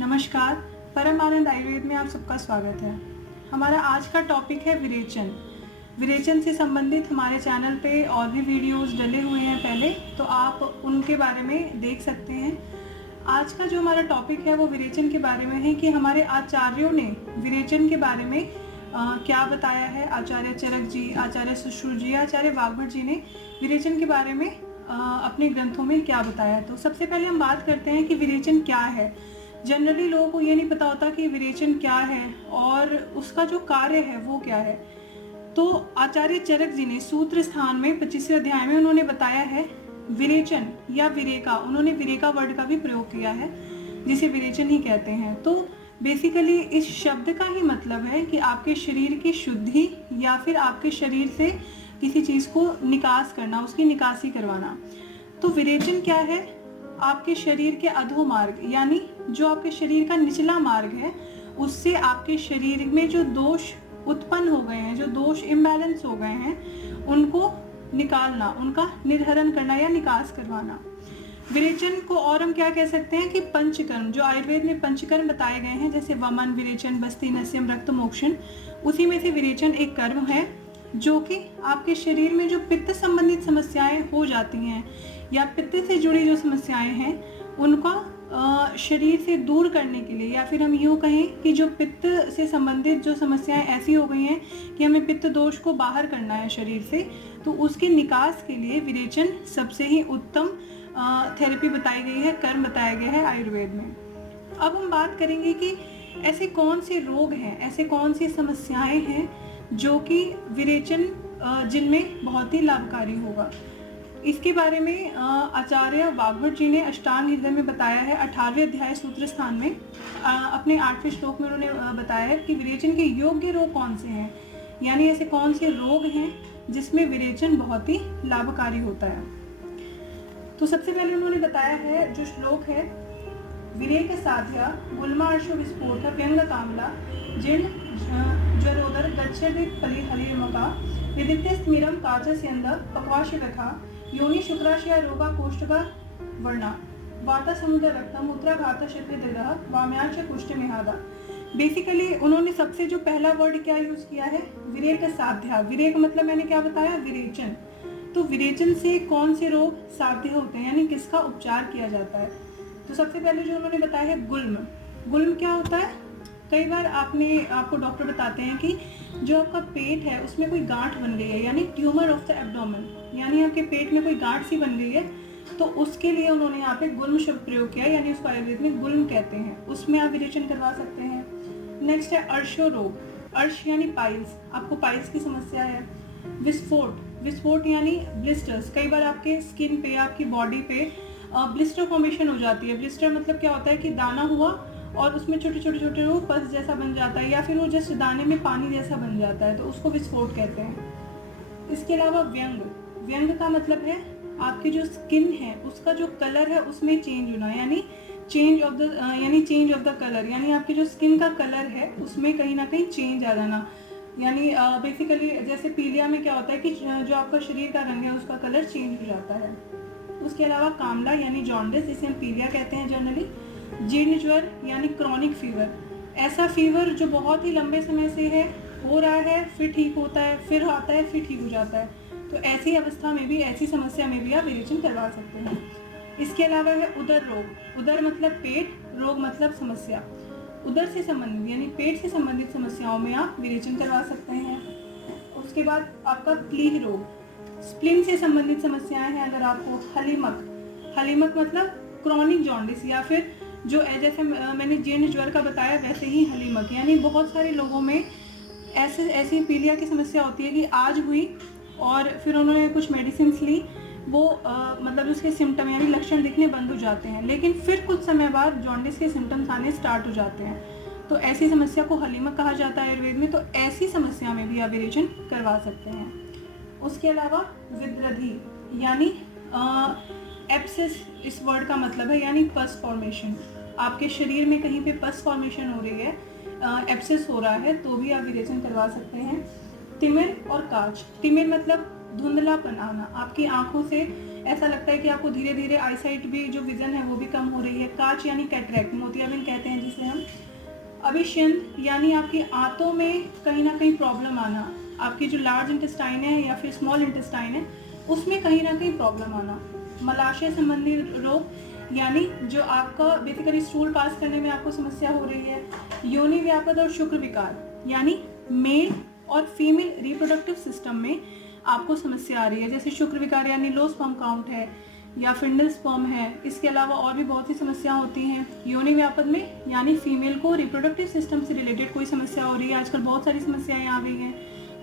नमस्कार, परम आनंद आयुर्वेद में आप सबका स्वागत है। हमारा आज का टॉपिक है विरेचन। विरेचन से संबंधित हमारे चैनल पे और भी वीडियोस डले हुए हैं पहले, तो आप उनके बारे में देख सकते हैं। आज का जो हमारा टॉपिक है वो विरेचन के बारे में है कि हमारे आचार्यों ने विरेचन के बारे में क्या बताया है। आचार्य चरक जी, आचार्य सुश्रुत जी, आचार्य वाग्भट जी ने विरेचन के बारे में अपने ग्रंथों में क्या बताया है। तो सबसे पहले हम बात करते हैं कि विरेचन क्या है। जनरली लोगों को ये नहीं पता होता कि विरेचन क्या है और उसका जो कार्य है वो क्या है। तो आचार्य चरक जी ने सूत्र स्थान में 25वें अध्याय में उन्होंने बताया है विरेचन या विरेका। उन्होंने विरेका वर्ड का भी प्रयोग किया है जिसे विरेचन ही कहते हैं। तो बेसिकली इस शब्द का ही मतलब है कि आपके शरीर की शुद्धि या फिर आपके शरीर से किसी चीज़ को निकास करना, उसकी निकासी करवाना। तो विरेचन क्या है? आपके शरीर के अधोमार्ग यानी जो आपके शरीर का निचला मार्ग है उससे आपके शरीर में जो दोष उत्पन्न हो गए हैं, जो दोष इम्बैलेंस हो गए हैं, उनको निकालना, उनका निर्हरण करना या निकास करवाना। विरेचन को और हम क्या कह सकते हैं कि पंचकर्म, जो आयुर्वेद में पंचकर्म बताए गए हैं जैसे वमन, विरेचन, बस्ति, नस्यम, रक्त मोक्षण, उसी में से विरेचन एक कर्म है जो कि आपके शरीर में जो पित्त संबंधित समस्याएं हो जाती हैं या पित्त से जुड़ी जो समस्याएं हैं उनका शरीर से दूर करने के लिए, या फिर हम यूँ कहें कि जो पित्त से संबंधित जो समस्याएं ऐसी हो गई हैं कि हमें पित्त दोष को बाहर करना है शरीर से, तो उसके निकास के लिए विरेचन सबसे ही उत्तम थेरेपी बताई गई है, कर्म बताया गया है आयुर्वेद में। अब हम बात करेंगे कि ऐसे कौन से रोग हैं, ऐसे कौन सी समस्याएं हैं जो कि विरेचन जिनमें बहुत ही लाभकारी होगा। इसके बारे में आचार्य वाग्भट जी ने अष्टांग हृदय में बताया है 18वें अध्याय सूत्र स्थान में अपने 8वें श्लोक में उन्होंने बताया है कि विरेचन के योग्य रोग कौन से हैं, यानी ऐसे कौन से रोग हैं जिसमें विरेचन बहुत ही लाभकारी होता है। तो सबसे पहले उन्होंने बताया है जो श्लोक है, विरेक साध्या गुल्मार्शो विस्फोट व्यंग कामला जीर्ण ज्वरोदर गच्छति फलिहलिर्मका विदित्य स्मिरम काचस्यंद पक्वाश व्यथा योनि शुक्राशया रोगा कोष्ठका वर्णा वाता समुद्र रक्तम मूत्राघात शत्रुदृढ़ वाम्याच कुष्ठ मेहादा। बेसिकली उन्होंने सबसे जो पहला वर्ड क्या यूज किया है, विरेक साध्या। विरेक मतलब मैंने क्या बताया, विरेचन। तो विरेचन से कौन से रोग साध्य होते हैं, यानी किसका उपचार किया जाता है। तो सबसे पहले जो उन्होंने बताया है गुल्म। गुल्म क्या होता है? कई बार आपको डॉक्टर बताते हैं कि जो आपका पेट है उसमें कोई गांठ बन गई है, यानी ट्यूमर ऑफ द एब्डोमेन, यानी आपके पेट में कोई गांठ सी बन गई है, तो उसके लिए उन्होंने यहाँ पे गुल्म शब्द प्रयोग किया, यानी उसको आयुर्वेद में गुल्म कहते हैं। उसमें आप विरेचन करवा सकते हैं। नेक्स्ट है अर्शो रोग। अर्श यानी पाइल्स, आपको पाइल्स की समस्या है। विस्फोट, विस्फोट यानी ब्लिस्टर्स। कई बार आपके स्किन पे, आपकी बॉडी पे ब्लिस्टर फॉर्मेशन हो जाती है। ब्लिस्टर मतलब क्या होता है कि दाना हुआ और उसमें छोटे छोटे वो पस जैसा बन जाता है, या फिर वो जस्ट दाने में पानी जैसा बन जाता है, तो उसको विस्फोट कहते हैं। इसके अलावा व्यंग। व्यंग का मतलब है आपकी जो स्किन है उसका जो कलर है उसमें चेंज होना, यानी चेंज ऑफ द कलर, यानी आपकी जो स्किन का कलर है उसमें कहीं ना कहीं चेंज आ जाना। यानी बेसिकली जैसे पीलिया में क्या होता है कि जो आपका शरीर का रंग है उसका कलर चेंज हो जाता है। उसके अलावा कामला यानी जॉन्डिस, जिसे हम पीलिया कहते हैं जनरली। जीर्ण ज्वर यानी क्रॉनिक फीवर, ऐसा फीवर जो बहुत ही लंबे समय से है, हो रहा है, फिर ठीक होता है, फिर आता है, फिर ठीक हो जाता है। तो ऐसी अवस्था में भी, ऐसी समस्या में भी आप विरेचन करवा सकते हैं। इसके अलावा है उदर रोग। उदर मतलब पेट, रोग मतलब समस्या। उदर से संबंधित यानी पेट से संबंधित समस्याओं में आप विरेचन करवा सकते हैं। उसके बाद आपका प्लीह रोग, स्प्लीन से संबंधित समस्याएं हैं अगर आपको। हलीमक, हलीमक मतलब क्रॉनिक जॉन्डिस, या फिर जो जैसे मैंने जीर्ण ज्वर का बताया वैसे ही हलीमक, यानी बहुत सारे लोगों में ऐसी पीलिया की समस्या होती है कि आज हुई और फिर उन्होंने कुछ मेडिसिन ली, वो मतलब उसके सिम्टम यानी लक्षण दिखने बंद हो जाते हैं, लेकिन फिर कुछ समय बाद जॉन्डिस के सिम्टम्स आने स्टार्ट हो जाते हैं। तो ऐसी समस्या को हलीमक कहा जाता है आयुर्वेद में। तो ऐसी समस्या में भी आप विरेचन करवा सकते हैं। उसके अलावा विद्रधि यानी एब्सेस, इस वर्ड का मतलब है यानी पस फॉर्मेशन। आपके शरीर में कहीं पे पस फॉर्मेशन हो रही है, एब्सेस हो रहा है, तो भी आप विरेचन करवा सकते हैं। तिमिर और काच। तिमिर मतलब धुंधलापन आना, आपकी आंखों से ऐसा लगता है कि आपको धीरे धीरे आईसाइट भी, जो विजन है वो भी कम हो रही है। काच यानी कैटरैक्ट, मोतियाबिंद कहते हैं जिसे हम। अभिशंद यानी आपकी आंतों में कहीं ना कहीं प्रॉब्लम आना, आपकी जो लार्ज इंटेस्टाइन है या फिर स्मॉल इंटेस्टाइन है उसमें कहीं ना कहीं प्रॉब्लम आना। मलाशय संबंधी रोग यानी जो आपका बेसिकली स्टूल पास करने में आपको समस्या हो रही है। योनि व्यापद और शुक्र विकार यानी मेल और फीमेल रिप्रोडक्टिव सिस्टम में आपको समस्या आ रही है, जैसे शुक्र विकार यानी लो स्पर्म काउंट है या फिंडल स्पर्म है। इसके अलावा और भी बहुत सी समस्याएं होती हैं। योनि व्यापद में यानी फीमेल को रिप्रोडक्टिव सिस्टम से रिलेटेड कोई समस्या हो रही है, आजकल बहुत सारी समस्याएं आ गई हैं,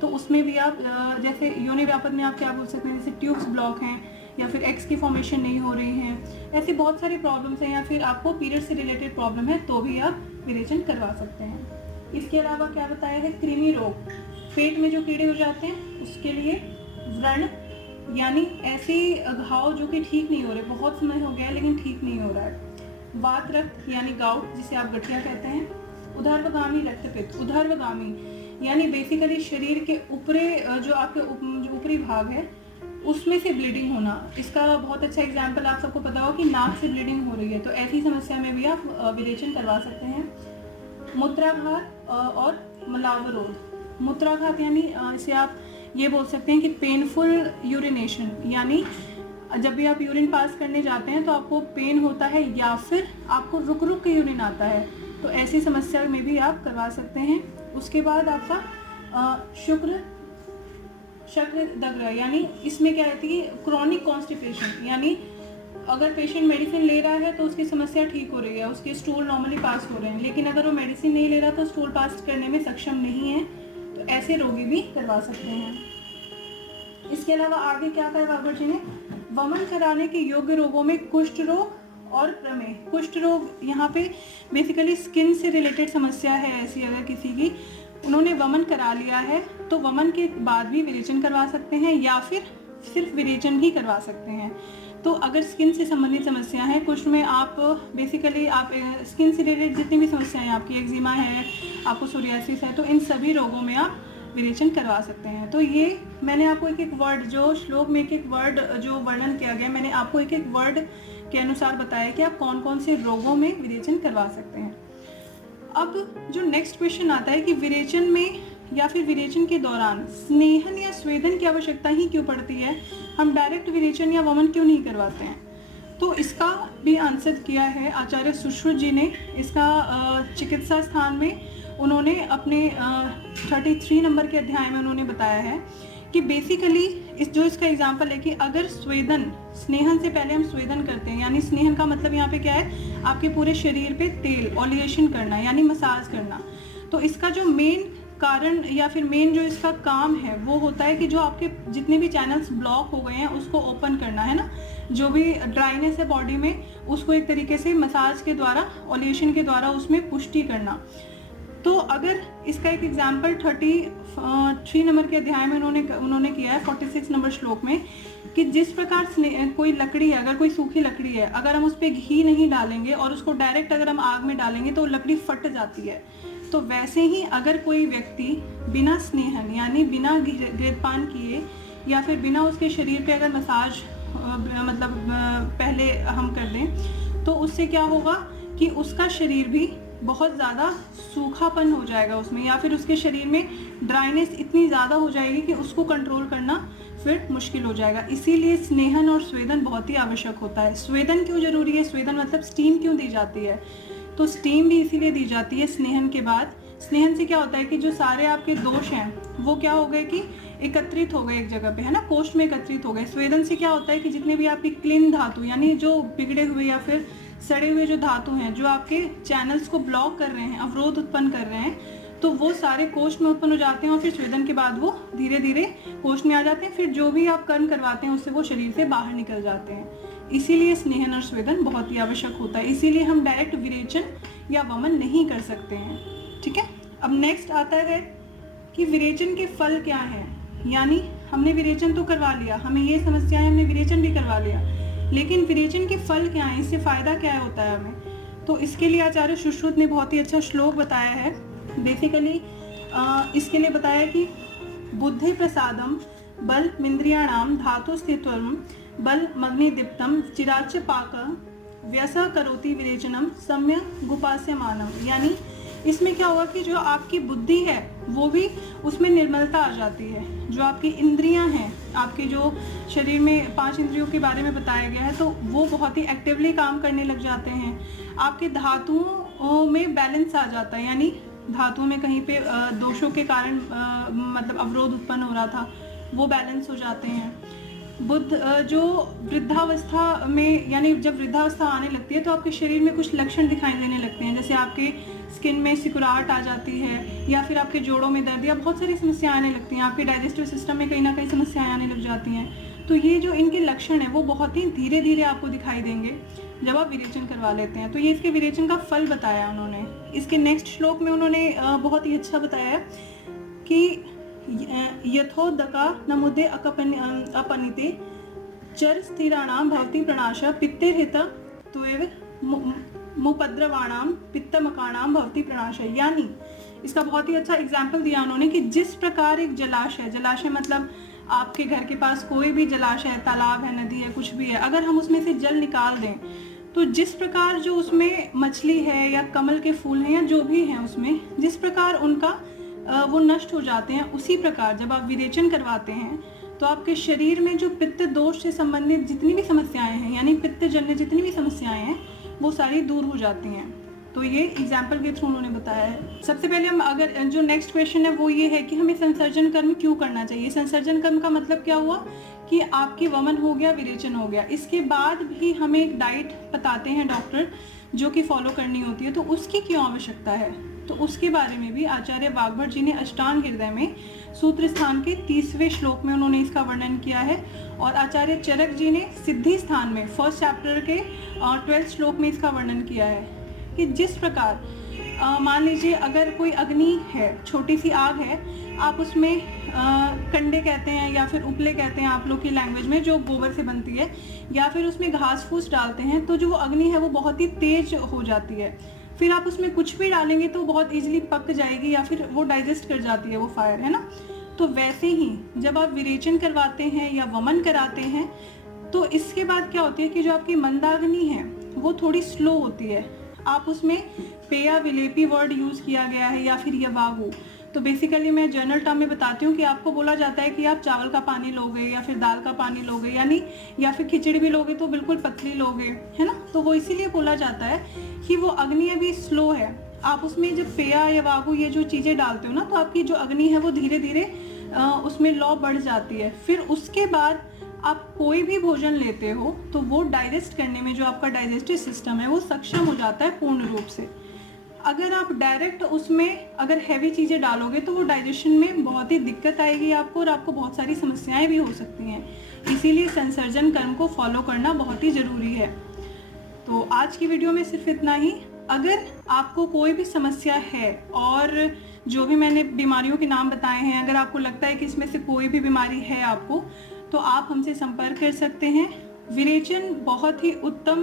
तो उसमें भी आप जैसे योनि व्यापद में आप क्या बोल सकते हैं, जैसे ट्यूब्स ब्लॉक हैं या फिर एग्स की फॉर्मेशन नहीं हो रही हैं, ऐसी बहुत सारी प्रॉब्लम्स हैं, या फिर आपको पीरियड से रिलेटेड प्रॉब्लम है तो भी आप विरेचन करवा सकते हैं। इसके अलावा क्या बताया है, कृमि रोग, पेट में जो कीड़े हो जाते हैं उसके लिए। व्रण यानी ऐसे घाव जो कि ठीक नहीं हो रहे, बहुत समय हो गया है लेकिन ठीक नहीं हो रहा है। वात रक्त यानी गाउट जिसे आप गठिया कहते हैं। उदरवगामी रक्तपित्त, उदरवगामी यानी बेसिकली शरीर के ऊपरी जो आपके जो ऊपरी भाग है उसमें से ब्लीडिंग होना। इसका बहुत अच्छा एग्जाम्पल आप सबको पता हो कि नाक से ब्लीडिंग हो रही है, तो ऐसी समस्या में भी आप विरेचन करवा सकते हैं। मूत्राघात और मलावरोध, मूत्राघात यानी इसे आप ये बोल सकते हैं कि पेनफुल यूरिनेशन, यानी जब भी आप यूरिन पास करने जाते हैं तो आपको पेन होता है या फिर आपको रुक रुक के यूरिन आता है, तो ऐसी समस्या में भी आप करवा सकते हैं। उसके बाद आपका शक्र दग्र यानी इसमें क्या रहती है, क्रॉनिक कॉन्स्टिपेशन, यानी अगर पेशेंट मेडिसिन ले रहा है तो उसकी समस्या ठीक हो रही है, उसके स्टूल नॉर्मली पास हो रहे हैं, लेकिन अगर वो मेडिसिन नहीं ले रहा तो स्टूल पास करने में सक्षम नहीं है, तो ऐसे रोगी भी करवा सकते हैं। इसके अलावा आगे क्या कहा बाबर जी ने, वमन कराने के योग्य रोगों में कुष्ठ रोग और प्रमेह। कुष्ठ रोग यहाँ पे बेसिकली स्किन से रिलेटेड समस्या है ऐसी, अगर किसी की उन्होंने वमन करा लिया है तो वमन के बाद भी विरेचन करवा सकते हैं या फिर सिर्फ विरेचन ही करवा सकते हैं। तो अगर स्किन से संबंधित समस्या है, कुष्ठ में आप बेसिकली आप स्किन से रिलेटेड जितनी भी समस्याएं, आपकी एक्जिमा है, आपको सोरियासिस है, तो इन सभी रोगों में आप विरेचन करवा सकते हैं। तो ये मैंने आपको एक एक वर्ड, जो श्लोक में एक एक वर्ड जो वर्णन किया गया, मैंने आपको एक एक वर्ड के अनुसार बताया कि आप कौन कौन से रोगों में विरेचन करवा सकते हैं। अब जो नेक्स्ट क्वेश्चन आता है कि विरेचन में या फिर विरेचन के दौरान स्नेहन या स्वेदन की आवश्यकता ही क्यों पड़ती है, हम डायरेक्ट विरेचन या वमन क्यों नहीं करवाते हैं। तो इसका भी आंसर किया है आचार्य सुश्रुत जी ने। इसका चिकित्सा स्थान में उन्होंने अपने 33 नंबर के अध्याय में उन्होंने बताया है कि बेसिकली इसका एग्जाम्पल है कि अगर स्वेदन, स्नेहन से पहले हम स्वेदन करते हैं, यानी स्नेहन का मतलब यहाँ पे क्या है, आपके पूरे शरीर पे तेल ऑलिएशन करना यानी मसाज करना। तो इसका जो मेन कारण या फिर मेन जो इसका काम है वो होता है कि जो आपके जितने भी चैनल्स ब्लॉक हो गए हैं उसको ओपन करना है ना, जो भी ड्राइनेस है बॉडी में उसको एक तरीके से मसाज के द्वारा, ऑलिएशन के द्वारा उसमें पुष्टि करना। तो अगर इसका एक एग्जाम्पल 33 नंबर के अध्याय में उन्होंने किया है 46 नंबर श्लोक में कि जिस प्रकार कोई लकड़ी है, अगर कोई सूखी लकड़ी है, अगर हम उस पर घी नहीं डालेंगे और उसको डायरेक्ट अगर हम आग में डालेंगे तो लकड़ी फट जाती है, तो वैसे ही अगर कोई व्यक्ति बिना स्नेहन यानी बिना घृतपान किए या फिर बिना उसके शरीर पे अगर मसाज मतलब पहले हम कर दें तो उससे क्या होगा कि उसका शरीर भी बहुत ज़्यादा सूखापन हो जाएगा उसमें, या फिर उसके शरीर में ड्राइनेस इतनी ज़्यादा हो जाएगी कि उसको कंट्रोल करना फिर मुश्किल हो जाएगा। इसीलिए स्नेहन और स्वेदन बहुत ही आवश्यक होता है। स्वेदन क्यों जरूरी है, स्वेदन मतलब स्टीम क्यों दी जाती है, तो स्टीम भी इसीलिए दी जाती है स्नेहन के बाद। स्नेहन से क्या होता है कि जो सारे आपके दोष हैं वो क्या हो गए कि एकत्रित हो गए एक जगह पे, है ना, कोष्ठ में एकत्रित हो गए। स्वेदन से क्या होता है कि जितने भी आपकी क्लीन धातु यानी जो बिगड़े हुए या फिर सड़े हुए जो धातु हैं जो आपके चैनल्स को ब्लॉक कर रहे हैं, अवरोध उत्पन्न कर रहे हैं, तो वो सारे कोष्ठ में उत्पन्न हो जाते हैं और फिर स्वेदन के बाद वो धीरे धीरे कोष्ठ में आ जाते हैं। फिर जो भी आप कर्म करवाते हैं उससे वो शरीर से बाहर निकल जाते हैं। इसीलिए स्नेहन और स्वेदन बहुत ही आवश्यक होता है। इसीलिए हम डायरेक्ट विरेचन या वमन नहीं कर सकते हैं। ठीक है, अब नेक्स्ट आता है कि विरेचन के फल क्या है। यानी हमने विरेचन तो करवा लिया, हमें ये समस्या है, हमने विरेचन भी करवा लिया, लेकिन विरेचन के फल क्या है, इससे फायदा क्या होता है हमें। तो इसके लिए आचार्य सुश्रुत ने बहुत ही अच्छा श्लोक बताया है। बेसिकली इसके लिए बताया कि बुद्धि प्रसादम बल इंद्रियाणाम धातु स्थित्वम बल मग्निदीप्तम चिराच पाक व्यसा करोति विरेचनम सम्यक गुपास्यमानम। यानी इसमें क्या होगा कि जो आपकी बुद्धि है वो भी उसमें निर्मलता आ जाती है। जो आपकी इंद्रियां हैं, आपके जो शरीर में 5 इंद्रियों के बारे में बताया गया है, तो वो बहुत ही एक्टिवली काम करने लग जाते हैं। आपके धातुओं में बैलेंस आ जाता है, यानी धातुओं में कहीं पे दोषों के कारण मतलब अवरोध उत्पन्न हो रहा था, वो बैलेंस हो जाते हैं। बुद्ध जो वृद्धावस्था में, यानी जब वृद्धावस्था आने लगती है तो आपके शरीर में कुछ लक्षण दिखाई देने लगते हैं, जैसे आपके स्किन में सिकुड़ाहट आ जाती है, या फिर आपके जोड़ों में दर्द, या बहुत सारी समस्याएं आने लगती हैं। आपके डाइजेस्टिव सिस्टम में कहीं ना कहीं समस्याएं आने लग जाती हैं। तो ये जो इनके लक्षण है वो बहुत ही धीरे धीरे आपको दिखाई देंगे जब आप विरेचन करवा लेते हैं। तो ये इसके विरेचन का फल बताया उन्होंने। इसके नेक्स्ट श्लोक में उन्होंने बहुत ही अच्छा बताया कि यथोदका नमुदे अपनिते चर स्थिराणाम भवति प्रणाश पित्तेर्हित त्वेव मुपद्रवाणाम पित्तमकाणाम भवति प्रणाश। यानी इसका बहुत ही अच्छा एग्जाम्पल दिया उन्होंने कि जिस प्रकार एक जलाशय मतलब आपके घर के पास कोई भी जलाशय है, तालाब है, नदी है, कुछ भी है, अगर हम उसमें से जल निकाल दें तो जिस प्रकार जो उसमें मछली है या कमल के फूल हैं या जो भी हैं उसमें जिस प्रकार उनका वो नष्ट हो जाते हैं, उसी प्रकार जब आप विरेचन करवाते हैं तो आपके शरीर में जो पित्त दोष से संबंधित जितनी भी समस्याएं हैं, यानी पित्तजन्य जितनी भी समस्याएं हैं, वो सारी दूर हो जाती हैं। तो ये एग्जाम्पल के थ्रू उन्होंने बताया है। सबसे पहले हम अगर जो नेक्स्ट क्वेश्चन है वो ये है कि हमें संसर्जन कर्म क्यों करना चाहिए। संसर्जन कर्म का मतलब क्या हुआ कि आपकी वमन हो गया, विरेचन हो गया, इसके बाद भी हमें एक डाइट बताते हैं डॉक्टर जो कि फॉलो करनी होती है, तो उसकी क्यों आवश्यकता है, तो उसके बारे में भी आचार्य वाग्भट जी ने अष्टांग हृदय में सूत्र स्थान के 30वें श्लोक में उन्होंने इसका वर्णन किया है। और आचार्य चरक जी ने सिद्धि स्थान में 1st चैप्टर के 12th श्लोक में इसका वर्णन किया है कि जिस प्रकार मान लीजिए अगर कोई अग्नि है, छोटी सी आग है, आप उसमें कंडे कहते हैं या फिर उपले कहते हैं आप लोग की लैंग्वेज में, जो गोबर से बनती है, या फिर उसमें घास फूस डालते हैं, तो जो वो अग्नि है वो बहुत ही तेज हो जाती है। फिर आप उसमें कुछ भी डालेंगे तो बहुत इजीली पक जाएगी या फिर वो डाइजेस्ट कर जाती है वो फायर, है ना। तो वैसे ही जब आप विरेचन करवाते हैं या वमन कराते हैं तो इसके बाद क्या होती है कि जो आपकी मंदाग्नि है वो थोड़ी स्लो होती है। आप उसमें पेया विलेपी वर्ड यूज़ किया गया है या फिर यवागु। तो बेसिकली मैं जनरल टर्म में बताती हूँ कि आपको बोला जाता है कि आप चावल का पानी लोगे या फिर दाल का पानी लोगे, यानी या फिर खिचड़ी भी लोगे तो बिल्कुल पतली लोगे, है ना। तो वो इसीलिए बोला जाता है कि वो अग्नि अभी स्लो है। आप उसमें जब पेया या वागु ये जो चीज़ें डालते हो ना, तो आपकी जो अग्नि है वो धीरे धीरे उसमें लौ बढ़ जाती है। फिर उसके बाद आप कोई भी भोजन लेते हो तो वो डाइजेस्ट करने में जो आपका डाइजेस्टिव सिस्टम है वो सक्षम हो जाता है पूर्ण रूप से। अगर आप डायरेक्ट उसमें अगर हैवी चीज़ें डालोगे तो वो डाइजेशन में बहुत ही दिक्कत आएगी आपको, और आपको बहुत सारी समस्याएं भी हो सकती हैं। इसीलिए संसर्जन कर्म को फॉलो करना बहुत ही ज़रूरी है। तो आज की वीडियो में सिर्फ इतना ही। अगर आपको कोई भी समस्या है और जो भी मैंने बीमारियों के नाम बताए हैं, अगर आपको लगता है कि इसमें से कोई भी बीमारी है आपको, तो आप हमसे संपर्क कर सकते हैं। विरेचन बहुत ही उत्तम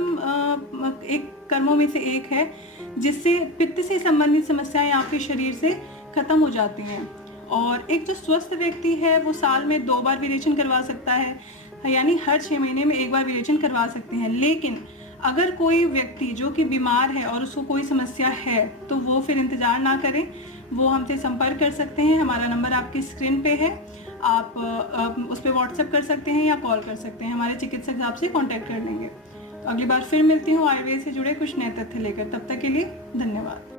एक कर्मों में से एक है जिससे पित्त से संबंधित समस्याएं आपके शरीर से खत्म हो जाती हैं। और एक जो स्वस्थ व्यक्ति है वो साल में 2 बार विरेचन करवा सकता है, यानी हर 6 महीने में 1 बार विरेचन करवा सकते हैं। लेकिन अगर कोई व्यक्ति जो कि बीमार है और उसको कोई समस्या है तो वो फिर इंतज़ार ना करें, वो हमसे संपर्क कर सकते हैं। हमारा नंबर आपकी स्क्रीन पे है, आप उस पर व्हाट्सएप कर सकते हैं या कॉल कर सकते हैं। हमारे चिकित्सक आपसे कांटेक्ट कर लेंगे। तो अगली बार फिर मिलती हूँ आयुर्वेद से जुड़े कुछ नए तथ्य लेकर। तब तक के लिए धन्यवाद।